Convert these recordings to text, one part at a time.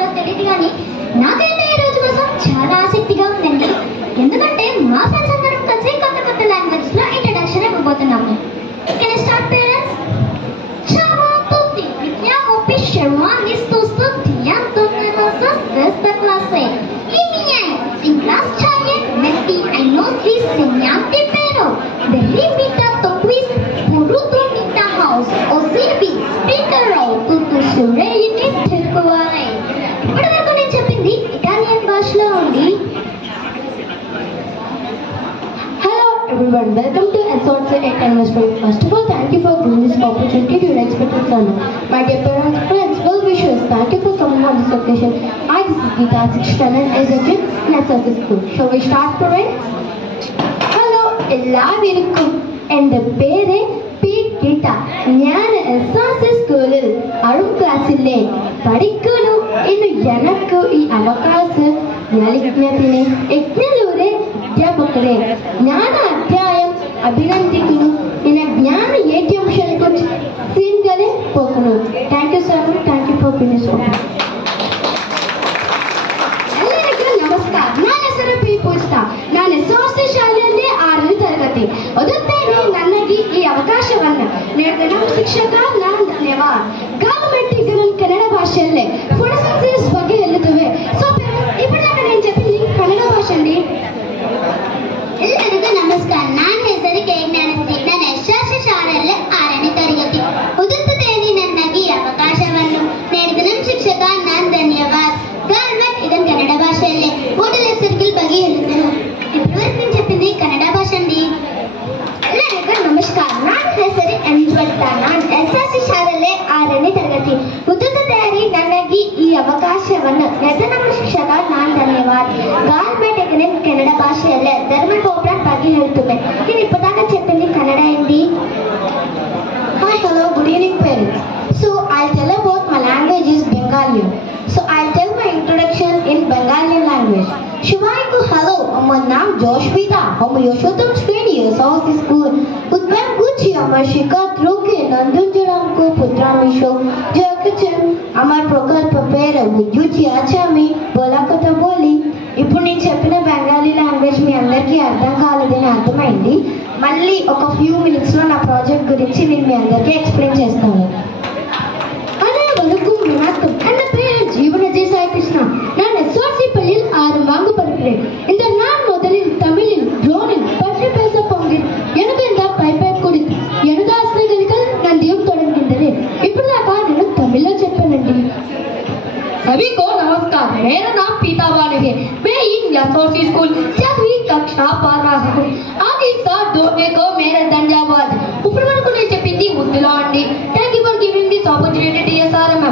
చెప్పుకోవాలో తెలియదు కానీ నాకైతే ఈ రోజు కోసం చాలా ఆసక్తిగా ఉందండి. ఎందుకంటే మా ఫ్రెండ్స్ అందరం కలిసి కొత్త కొత్త లాంగ్వేజెస్ లో introduction ఇవ్వబోతున్నాము. Can I start, parents? Ciao a tutti, mi chiamo Pisceroni, sto studiando nella sesta classe. I miei in classe c'è metti ai nostri insegnanti però dell'invitato quiz Puruto Mita House ossia vi spiegherò tutto su Reini Tercuare. ఇప్పటివరకు నేను చెప్పింది Italian భాషలో ఉంది. Everyone, welcome to SRC Chemistry. First of all, thank you for giving this opportunity to your expected learner. My dear parents, friends, well wishers, thank you for coming on this occasion. Hi, this is Geeta, 6th standard, SRC in SRC School. Shall we start, parents? Hello, എല്ലാവർക്കും എൻ്റെ പേര് P Geetha. ഞാൻ SRC സ്കൂളിൽ 6ാം ക്ലാസ്സിലെ പഠിക്കുന്നു. ഇന്ന് എനിക്ക് ഈ അവകാശം നൽകിയതിന് യജ്ഞലൂരെ അധ്യാപകരെ ജ്ഞാന അധ്യായം അഭിനന്ദിക്കുന്നു. ഇന്ന് ജ്ഞാന ഏറ്റുംശలకు సీన్గానే పోకును. Thank you sir, thank you for finish. ಎಲ್ಲರಿಗೂ ನಮಸ್ಕಾರ. ನನ್ನ ಹೆಸರು ಪಿ ಪೂಜಿತ. ನಾನು SRC ಶಾಲೆಯಲ್ಲಿ 6ನೇ ತರಗತಿ ಓದುತ್ತೇನೆ. ನನಗೆ ಈ ಅವಕಾಶವನ್ನು ನೀಡಿದ ನಮ್ಮ ಶಿಕ್ಷಕ ನಾನು ಧನ್ಯವಾದ. ಗವರ್ಮೆಂಟ್ ಈಗ ನನ್ನ ಕನ್ನಡ ಭಾಷೆಯಲ್ಲೇ ಫೋಟೋಸಿಂಥಸಿಸ್ ಬಗ್ಗೆ ಹೇಳುತ್ತೇವೆ. ಸೊ ఇప్పుడు దాకా నేను చెప్పింది కన్నడ భాష అండి. ಎಲ್ಲರಿಗೂ ನಮಸ್ಕಾರ. ನನ್ನ ಹೆಸರು ಕೆ ಜ್ಞಾನಶ್ರೀ. ನಾನು SRC ಶಾಲೆಯಲ್ಲಿ 6ನೇ ತರಗತಿ ಓದುತ್ತೇನೆ. ನನಗೆ ಈ ಅವಕಾಶವನ್ನು ನೀಡಿದ ನಮ್ಮ ಶಿಕ್ಷಕ ನಾನು ಧನ್ಯವಾದ. ಗವರ್ಮೆಂಟ್ ಇದನ್ನು ಕನ್ನಡ ಭಾಷೆಯಲ್ಲೇ ಹೋಟೆಲ್ ಸರ್ಕಲ್ ಬಗ್ಗೆ ಹೇಳುತ್ತೇನೆ. ಇప్పటిವరకు నేను చెప్పింది ಕನ್ನಡ ಭಾಷೆ ಅಂడి. ಎಲ್ಲರಿಗೂ ನಮಸ್ಕಾರ. ನನ್ನ ಹೆಸರು ಎಂಜ್ವಲ್ತಾ. ನಾನು SRC ಶಾಲೆಯಲ್ಲಿ 6ನೇ ತರಗತಿ ಓದುತ್ತೇನೆ. ನನಗೆ ಈ ಅವಕಾಶವನ್ನು ನೀಡಿದ ನಮ್ಮ ಶಿಕ್ಷಕ ನಾನು ಧನ್ಯವಾದ. ಗವರ್ಮೆಂಟ್ ಇದನ್ನು ಕನ್ನಡ ಭಾಷೆಯಲ್ಲೇ ಧರ್ಮ ಪ್ರೋಗ್ರಾಮ್ ಬಗ್ಗೆ ಹೇಳ್ತೇವೆ. నేను ఇప్పటిదాకా చెప్పింది కన్నడ అండి. Hi, hello, good evening parents. So I'll tell about my language is Bengali. So I'll tell my introduction in Bengali language. Shivaiku hello, আমার নাম জশবিতা। আমি অষ্টম শ্রেণী SRC স্কুল উদ্যান গুছি আমার শিক্ষার্থীকে నందించడానికి పుత్రామిషో జయకిచన్ আমার ప్రకల్ప పేరు ఉజ్జుచి ఆచామి బోలాకత బోలి. ఇప్పుడు నేను చెప్పిన బెంగాలీ లాంగ్వేజ్ మీ అందరికీ అర్థం కాలేదని అర్థమైంది. మళ్ళీ ఒక ఫ్యూ మినిట్స్లో నా ప్రాజెక్ట్ గురించి నేను మీ అందరికీ ఎక్స్ప్లెయిన్ చేస్తాను. அனைவருக்கும் வணக்கம். என் பெயர் ஜீவனஜய் சாய்கிருஷ்ணா. நான் SRC பள்ளியில் 6 வகுப்பு படிக்கிறேன். இந்த நான் முதலில் தமிழில் ட்ரோனில் பற்றி பேச போகிறேன். எனக்கு இந்த பைப்பை கொடுத்து எனது ஆசிரியர்களுக்கு நன்றியும் தொடர்கின்றேன். இப்படிதாకా నేను తమిళ్లో చెప్పానండి. सभी को नमस्कार. मेरा नाम पीतावानी है. मैं इन SRC स्कूल 6वीं कक्षा पढ़ रहा हूँ. आगे साथ दोनों को मेरा धन्यवाद. ऊपर वరకు నేను చెప్పింది ఉద్దులా అండి. Thank you for giving this opportunity SRM.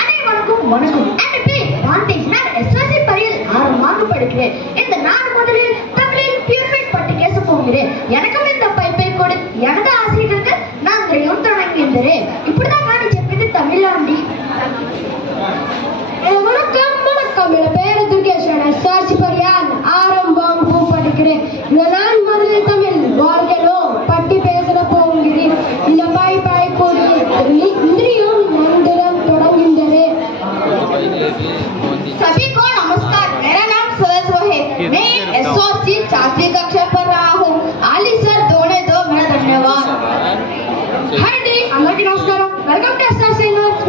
அனைவருக்கும் வணக்கம். என் பேர் வாந்தி. நான் SRC பள்ளியில் 6 வகுப்பு படிக்கிறேன். இந்த நான் முதலில் தமிழில் பியூர்மேட் பற்றி பேச போகிறேன். எனக்கும் இந்த பைப்பை கொடுத்து எனது ஆசிரியர்களுக்கு நன்றியும் தொடங்குகின்றேன். இப்படிதான் நான் చెప్పింది తమిళ్లో అండి. வணக்கம் வணக்கம். என் பேர் துர்கேஷன். SRC பள்ளியில் 6ஆம் வகுப்பு படிக்கிறேன். நான் முதலில் தமிழ் வாழ்க்கையிலோ பட்டி பேச போகிறேன். இந்த பைப்பை கொடுத்து இந்திரியம் மந்திரம் தொடங்குகின்றன. सभी को नमस्कार. मेरा नाम सरस्वती है. मैं SRC 4वीं कक्षा पढ़ रहा हूँ. आली सर दोनों दो मेरा धन्यवाद. హాయ్ అండి, అందరికీ నమస్కారం. Welcome to SRC university.